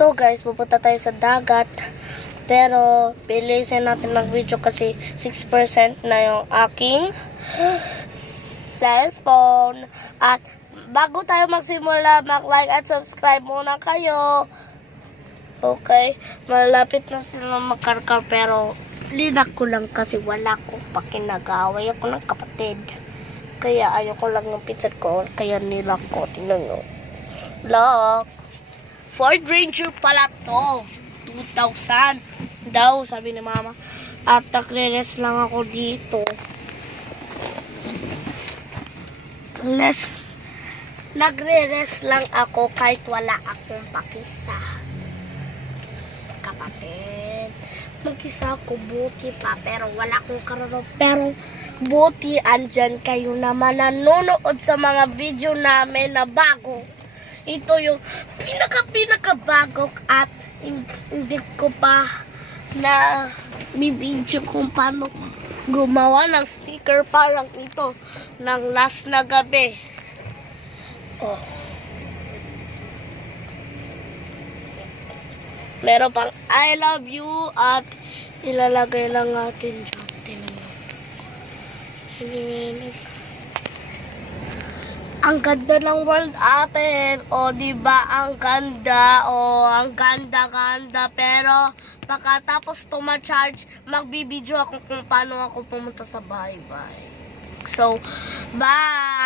So guys, pupunta tayo sa dagat. Pero, bilisin natin mag-video kasi 6% na yung aking cellphone. At, bago tayo magsimula, mag-like at subscribe muna kayo. Okay? Malapit na sila magkarkar pero, linak ko lang kasi wala akong pakinag-away ako ng kapatid. Kaya, ayoko lang ng pizza ko. Kaya nilak ko. Tingnan nyo. Lock. Ford Ranger pala to. 2,000 daw, sabi ni mama. At nagre-rest lang ako dito. Nagre-rest lang ako kahit wala akong pakisa. Kapatid, mag-isa ako, buti pa, pero wala akong kararo. Pero, buti andyan kayo naman nanonood sa mga video namin na bago. Ito yung pinaka-bago at hindi ko pa na video kung paano gumawa ng sticker parang ito ng last na gabi. Oh. Meron pang I love you at ilalagay lang natin dyan. Ang ganda ng world atin. O, diba? Ang ganda. O, ang ganda-ganda. Pero, pagkatapos tuma-charge, magbibideo ako kung paano ako pumunta sa bahay-bahay. So, bye!